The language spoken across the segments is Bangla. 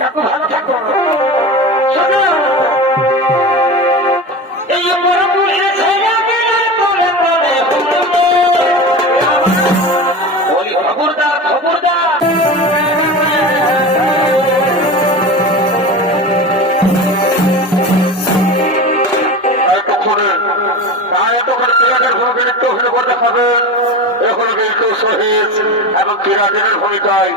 থাকো ভালো থাকো। এই বরপুরে ছেড়ে তোলে তোলে ওই খবরদার খবরদার। এখন বিষ্ণু শহীদ এবং তিরাজের ভূমিকায়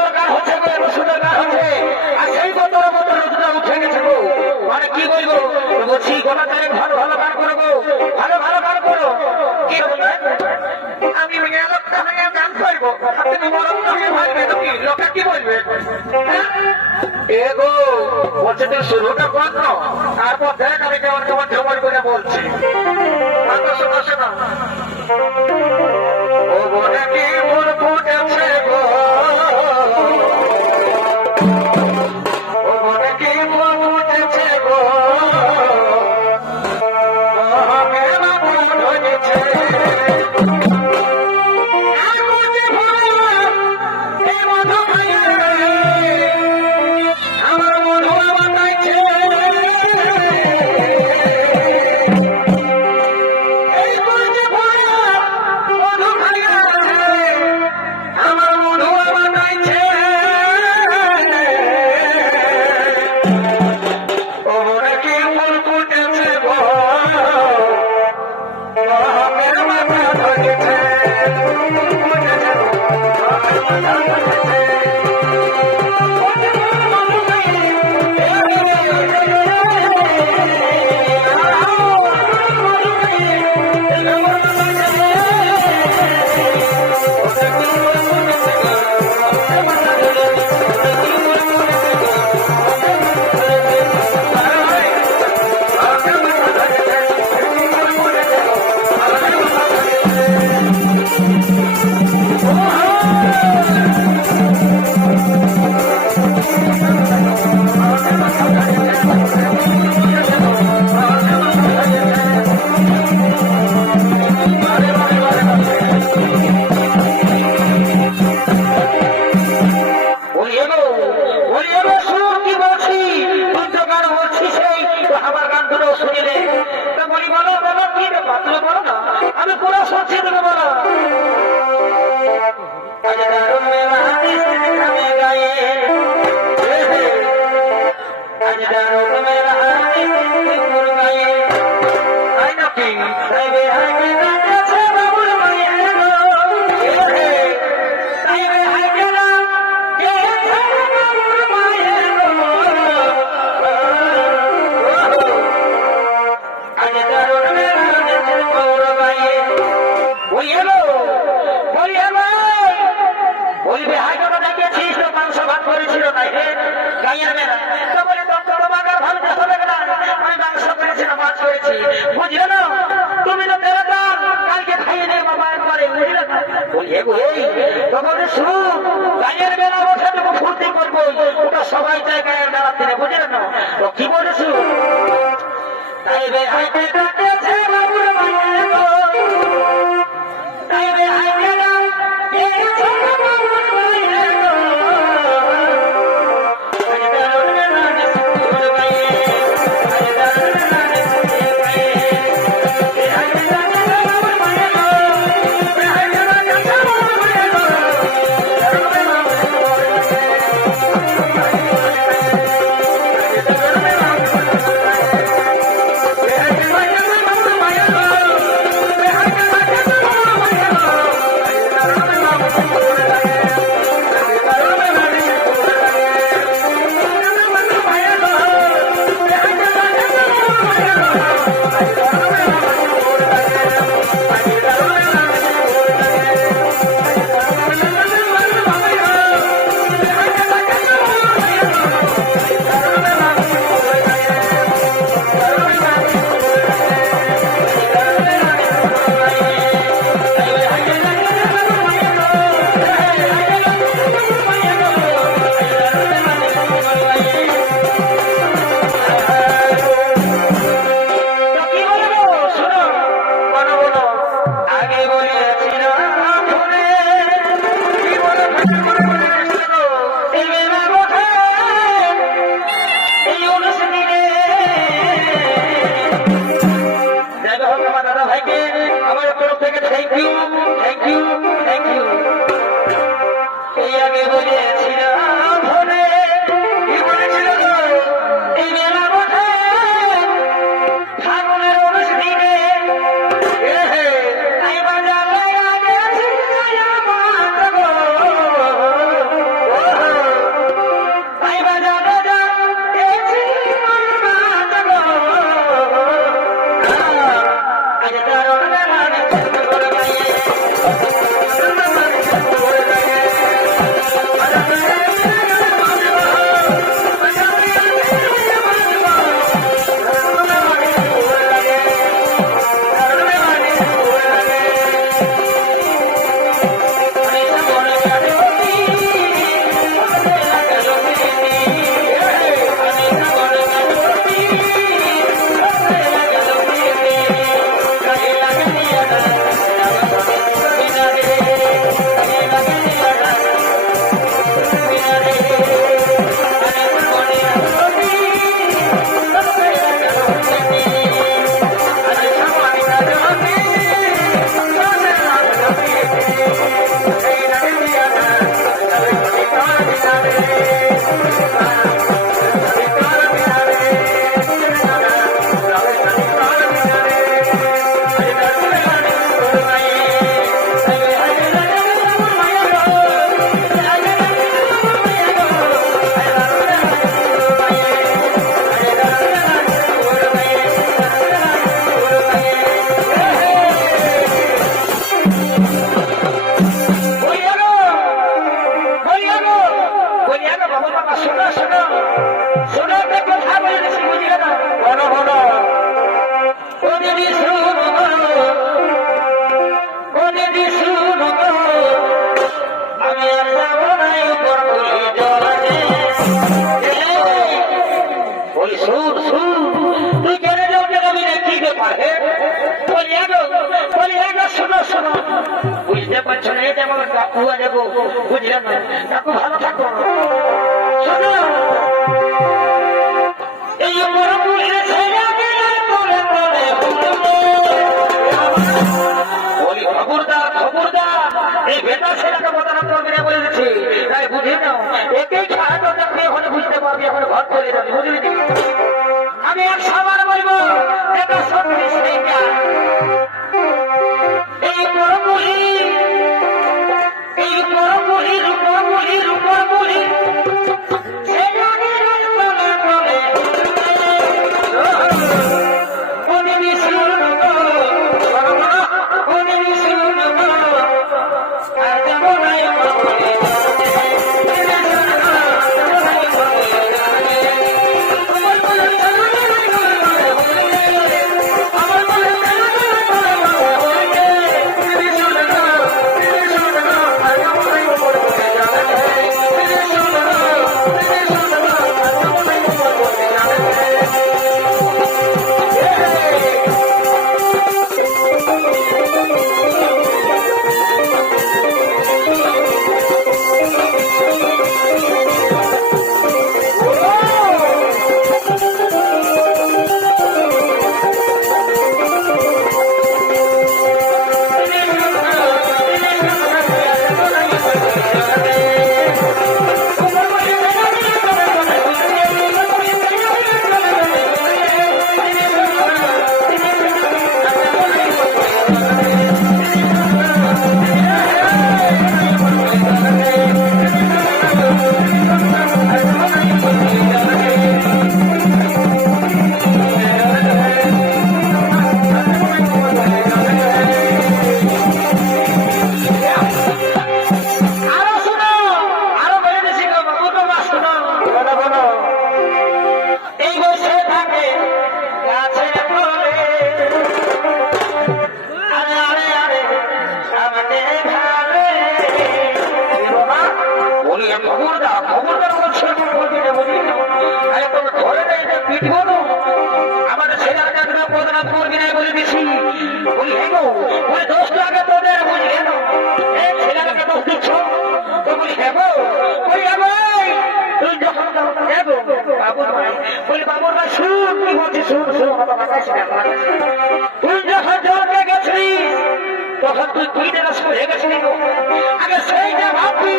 বতর গান হচ্ছে গো, এত সুন্দর গান হচ্ছে, আর সেই বতর বতর রোদটা উঠে গেছে গো। মানে কি বলবো, বলছি গোটা তারে ভালো ভালো গান করো গো, ভালো ভালো গান করো। কি বলবে, আমি মেয়েলোকটা হয়ে গান করবো, তুমি বড়লোকটা হয়ে ভাববে তো কি, লোকে কি বলবে? এ গো বলছে তুই শুরুটা কর না, তারপর দেখ আমি কেমন কেমন ঝমর করে বলছি। শোনো শোনো, ও বনে কি ফুল ফুটেছে গো, ও বনে কি ফুল ফুটেছে গো, মেলা ফুল ধরেছে, এই মধু খাইয়ে আমার মধু বানাইছে, এই মধু খাইয়ে আমার মধু বানাইছে, ও বনে কি ফুল ফুটেছে গো, মেলা মাথা ধরেছে, আমি পুরো সচ্ছি দেবো বলো। বলবে হাইকোর্টে দেখিয়েছিস তো মাংস ভাত করেছিল না হে গাইয়ের মেলা, তো বলে তোমাকে ভাবতে হবে না, আমি মাংস করেছি না মাছ করেছি, বুঝলে না, তুমি তো তেরে দাম কালকে খাইয়ে দেবে বাবা একবারে, বুঝলে না। বলি এগো এই তোমাদের শুন, গাইয়ের মেলা বসে তুমি ফুর্তি করবো, ওটা সবাই চায় গাইয়ের মেলার দিনে, বুঝলে না। তো কি বলেছ, তাই বে হাইতে ডাকেছে বাবুর মায়ের গো, তাই বে হাইতে Hey, গো বাবুর বাবা শোনো শোনো শোনো একটা কথা বলে দিচ্ছি বুঝলে না বলো বলো ও দিদি শুনো ও দিদি শুনো আমি আর যাবো না উপর বলে জলে ওই সুর সুর তুই কেন যাও আমি কি ব্যাপার হে বলি এগো শোনো শোনো বুঝতে পারছো না এটা আমার কাকু যাবো বুঝলে না কাকু ভালো থাকো শোনো এই বড় বুঝলে ছেড়ে দিলে তোলে তোলে বলি খবরদার এই বেটা ছেলেকে বদনাম করবি না বলে দিচ্ছি তাই বুঝে নাও একেই খাওয়াটো দেখবে এখন বুঝতে পারবি এখন ঘর চলে যাবে বুঝলি আমি এক সবার বলবো এটা সত্যি সেইটা এই বড় বুড়ি রূপর বুড়ি আমার ছেলের কাছে বদনাম করবি না বলে দিছি বলি হ্যাঁ গো বলে দোষ লাগে তোদের বুঝলি ছেলেটাকে দোষ দিচ্ছ তো বলি হ্যাঁ গো বলি তুই যখন বাবুর ভাই বলি বাবুর ভাই শুন কি বলছি শুন তুই যখন জলকে গেছিস তখন তুই দেশ হয়ে গেছিলি আগে সেইটা ভাববি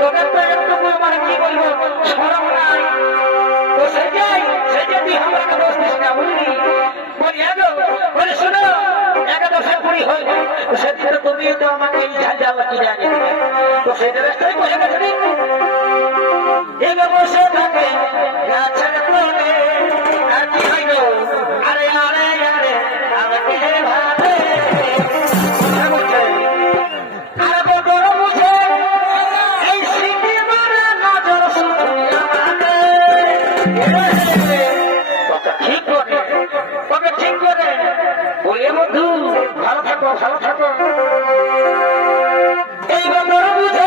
তোকে তো একটুকু মানে কি বলবো সরম নাই তো সেটাই তুই আমাকে দোষ দিস না বুঝলি বলি বলে শোনো একাদশের বুড়ি হয়ে সেদিন তো তুমিও তো আমাকে এই ঝাল কিনে আনি তো সেই দেশটাই বলে গেছিলি বসে থাকে গাছের তলে আর কি হইল আরে আমাকে ভাবে আর বড় বুঝে এই সিটি মারা নজর শুধু আমাকে ঠিক করে বলে বন্ধু ভালো থাকো এই বড় বুঝে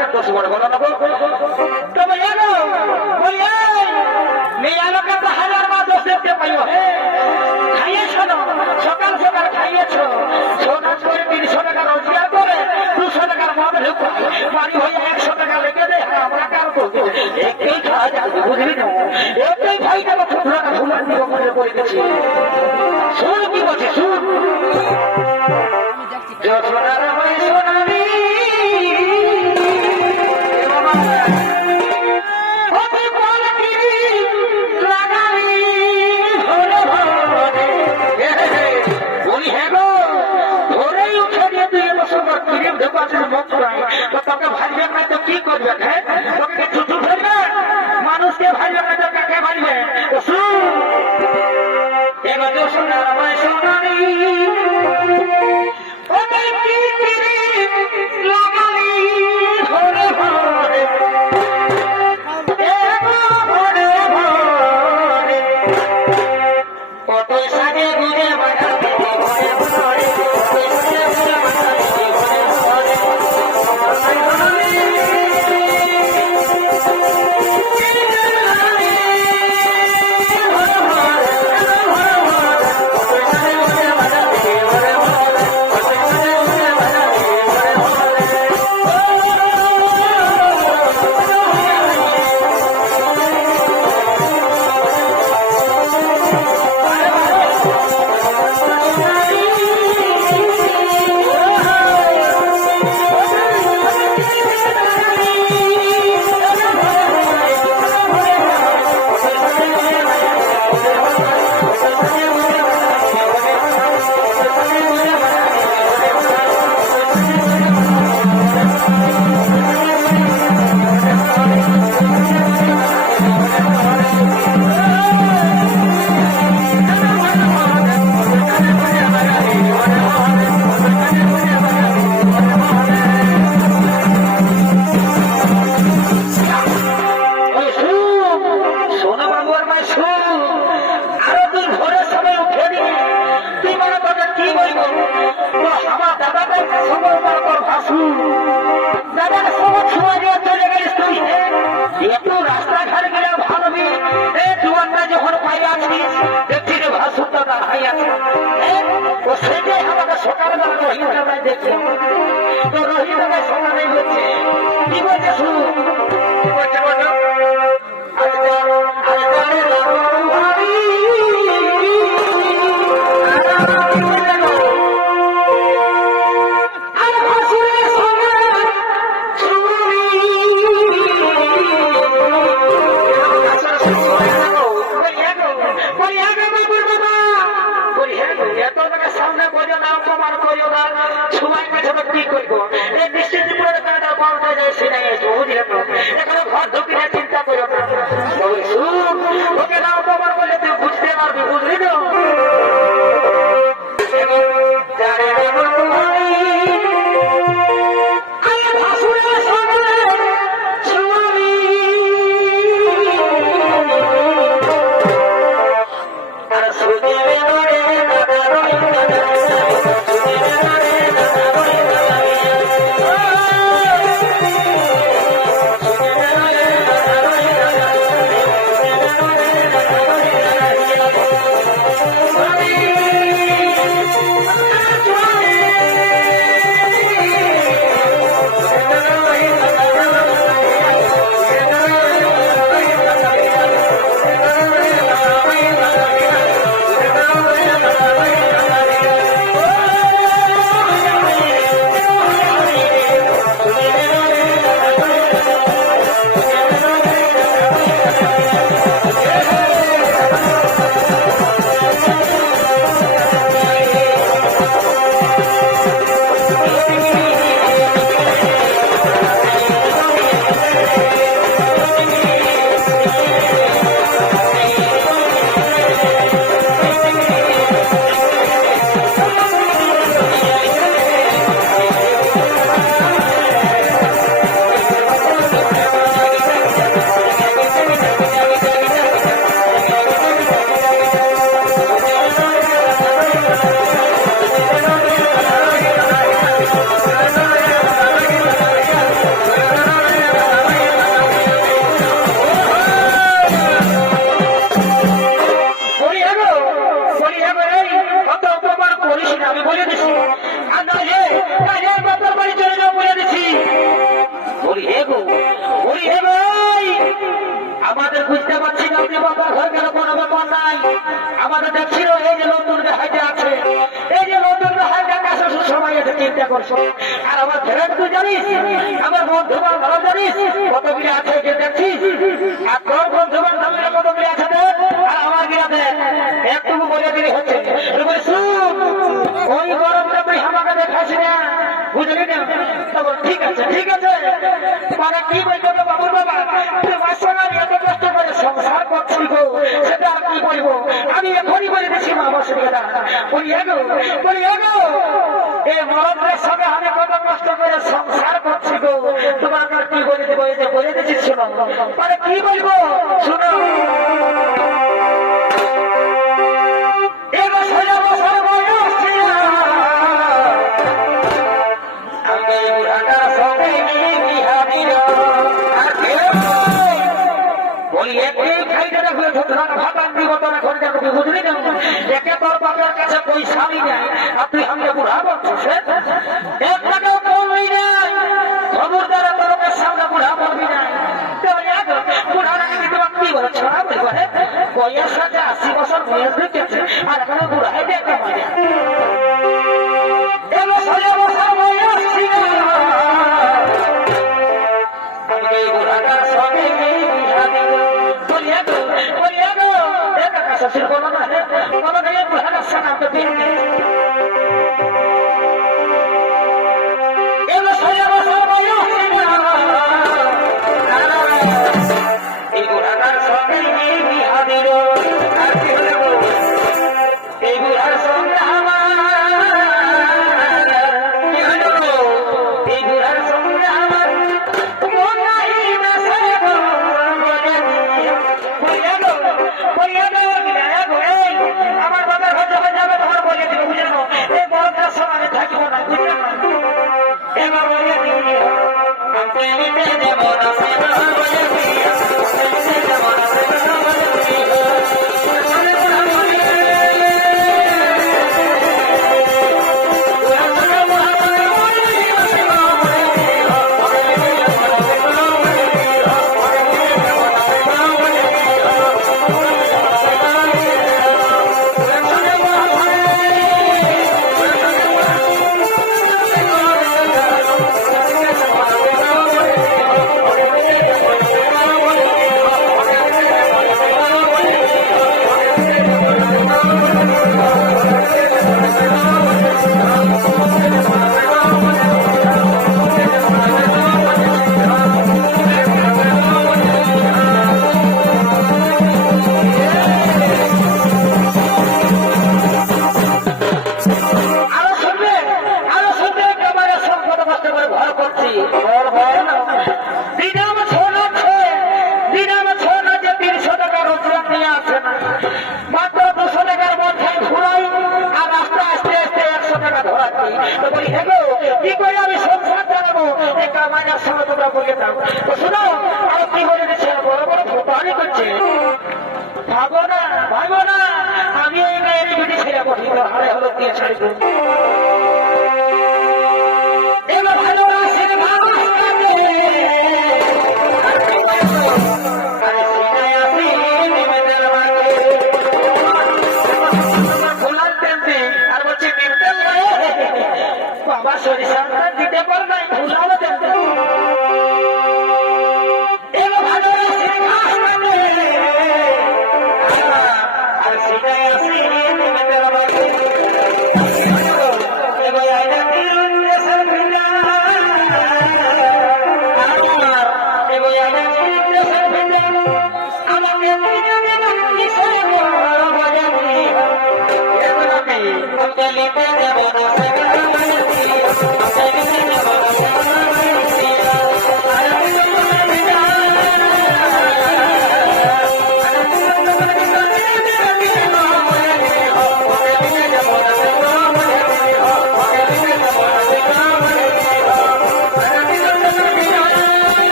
আমাকে দোষ মনে বলো না তবে জানো বলি মেয়ে আলোকে তো হাজার মা দোষ দেখতে পাইও খাইয়েছ না সকাল সকাল খাইয়েছ সোনা করে 300 টাকা রোজগার করে 200 টাকার মদ ঢুকায় বাড়ি হয়ে 100 টাকা লেগে দেয় আমরা কার করবো একই খাওয়া যাবে বুঝলি না একই খাই যাবো ফুটলাটা ফুলার দিব মনে করে দিচ্ছি শুন কি বলছি শুন যশোদার হয়ে সোনালি তোকে ভাজবে না তো কি করবে তোকে ছুটু ফেলবে মানুষকে ভাজবে না তো কাকে ভাজবে এবার তো সোনার আমায় সোনালি সকালবেলা রোহিত দেখছি তো রোহিত সকালে বলছে কি বলছে শুরু বলছে বলো কি করবো এই বৃষ্টির জীবনের পাওয়া যায় সেটাই বুঝলে তো এখানে ঘর ঢুকিয়ে চিন্তা করো না ওকে না অপমান করলে তুই বুঝতে পারবি বুঝলি তো আমাদের দেখছিল এই যে নতুন হাইটে আছে, এই যে নতুন হাইটে কাছে সবাই এসে চিন্তা করছো। আর আমার ফেরত তুই জানিস, আমার বন্ধু ভালো জানিস কতগুলি আছে যে দেখছিস, আর তোর বন্ধু বান্ধবীরা কতগুলি আছে দেখ, আর আমার গিরাতে একটু বলে দিলি হচ্ছে। ওই গরমটা তুই আমাকে দেখাস না, বুঝলি না? ঠিক আছে ঠিক আছে, মানে কি বলতো তো বাবুর বাবা, তোমার সঙ্গে আমি এত কষ্ট করে সংসার করছি গো, সেটা আর কি বলবো। আমি এখনই বলে দিচ্ছি মা অসুবিধা বলি এগো, বলি এগো, এই মরণের সঙ্গে আমি কত কষ্ট করে সংসার করছি গো, তোমাকে আর কি বলে দেবো, এই যে বলে দিচ্ছি শোনো, মানে কি বলবো শোনো। পয়সা নেই আর তুই আমাকে বুড়া বলছিস, এক টাকাও কম নেই নাই, খবরদার তোর সামনে বুড়া বলবি না। বুড়া নাকি তোমার কি বলে ছড়া বলবো, বয়স আছে 80 বছর বয়স ঢুকেছে আর এখনো বুড়া দেখতে পারে।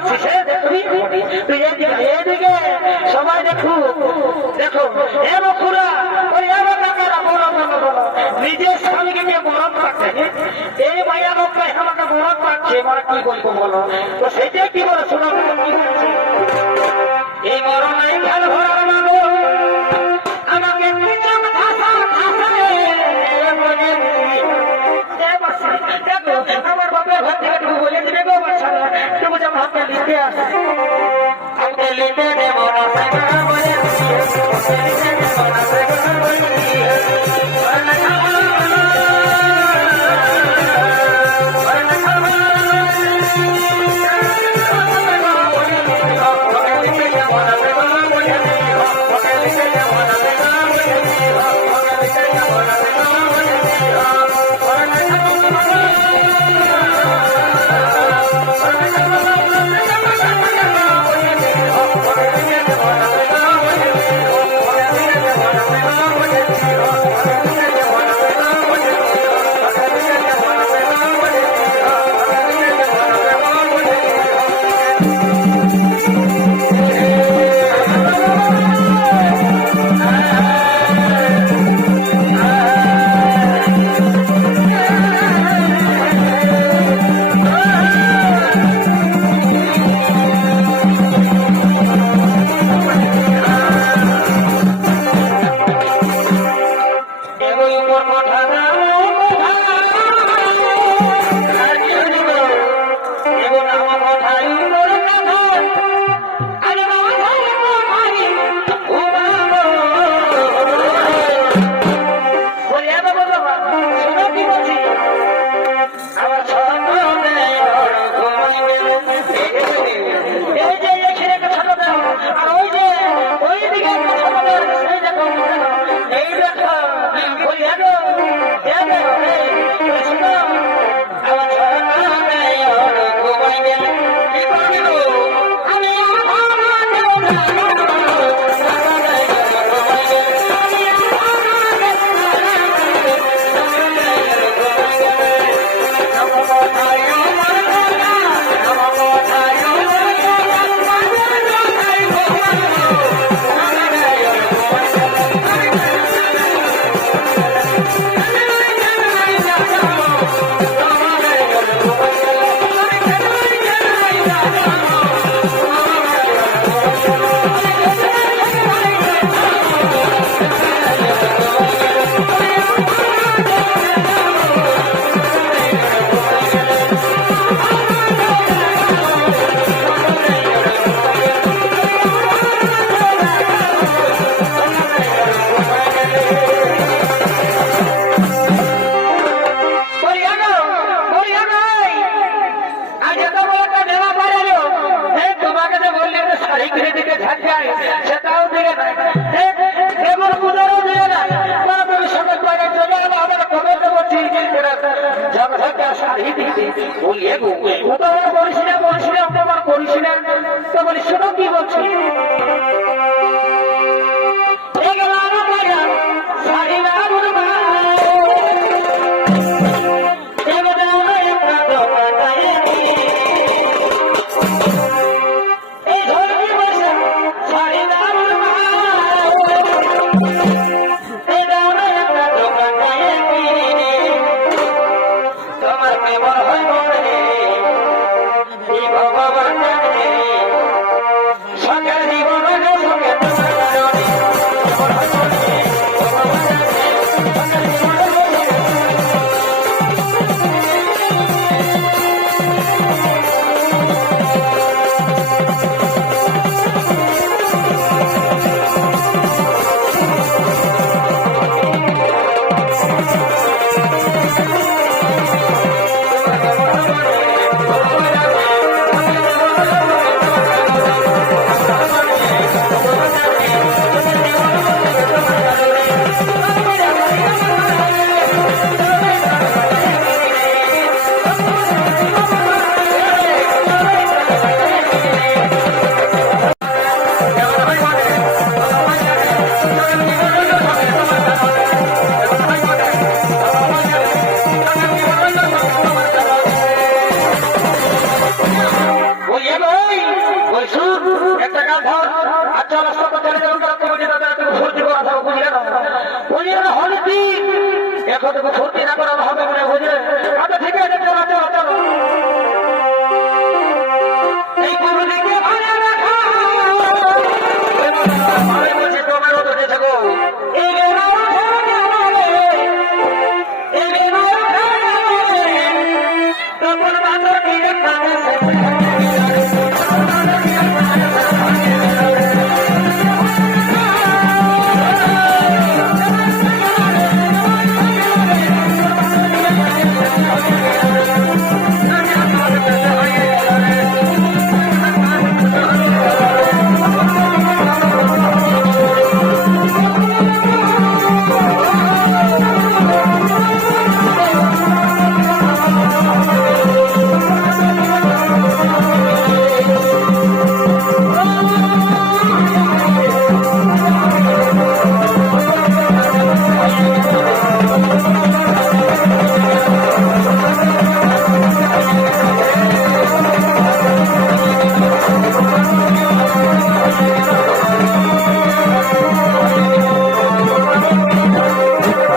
পাচ্ছিস তুই এদিকে সবাই দেখো দেখো এ বকুরা ওই এলাকারা বলো বলো বলো নিজের স্বামীকে নিয়ে মরণ পাচ্ছে এই মায়া লোকটা আমাকে মরণ পাচ্ছে আমার কি বলবো বলো তো সেটাই কি বলো শোনো কি বলছি এই মরণ এই খেল ভরার মাগো আমাকে আমার বাপের ঘর থেকে তুমি বলে দিবে গো বাচ্চা তুমি যেমন হাতে লিখে আসে আমাকে লিখে দেবো না কি বলছি দেখো তুমি ফুর্তি না করা হবে মনে বুঝলে। আচ্ছা ঠিক আছে, চলো চলো চলো। এই গুরুদিকে ভালো রাখো, আমি বলছি তোমারও তো দেশে গো। এই তখন বাঁধর দিয়ে কানে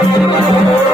Thank you.